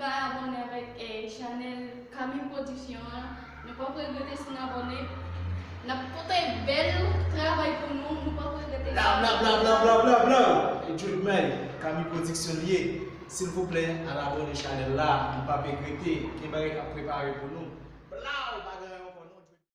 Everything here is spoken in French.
ka abonné avec channel Camille Production. Nous pas regretter si nous abonner. N'a pas un bel travail pour nous, nous pas regretter. Bla bla bla bla bla bla bla. Et Jude May, Camille Production lié. S'il vous plaît, à l'abonner channel là, ne pas regretter. Qui va préparer pour nous.